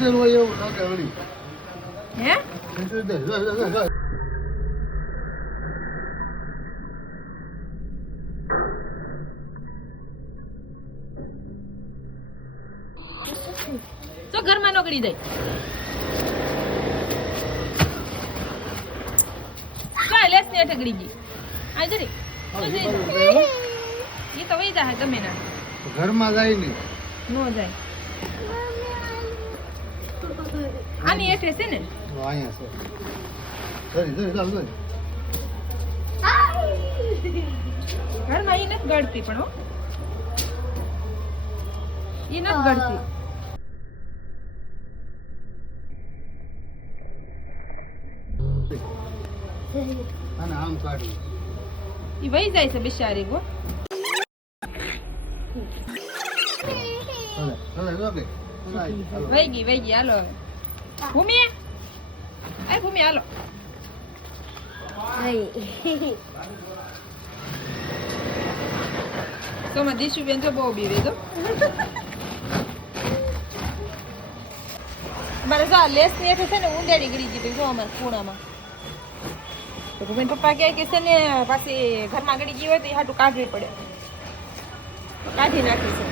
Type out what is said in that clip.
હે તો ઘરમાં નોકરી જાય કાય લેસ ને ઠગડી ગઈ આ જરી એ તો વઈ જાય ગમે ના ઘરમાં જાય ને નો જાય આની એઠે છે ને અહીંયા છે સરી સરી ચાલ સરી ઘરમાં ઈ નથી ગળતી પણ હો ઈ નથી ગળતી અને આમ કાઢી ઈ વઈ જાય છે બિચારી ગો ચાલે ચાલે વઈ ગઈ હાલો હવે ભૂમિ એ ભૂમિ હાલો તો માં દીશુ બેન તો બહુ બીવે તો મારે જો લેસ ની છે ને ઊંડાડી ગળી ગઈ જો અમાર ખૂણામાં તો ભૂમિ પપ્પા કહે કે છે ને પાછી ઘરમાં ગળી ગઈ હોય તો એ હાટું કાઢવી પડે તો કાઢી નાખી છે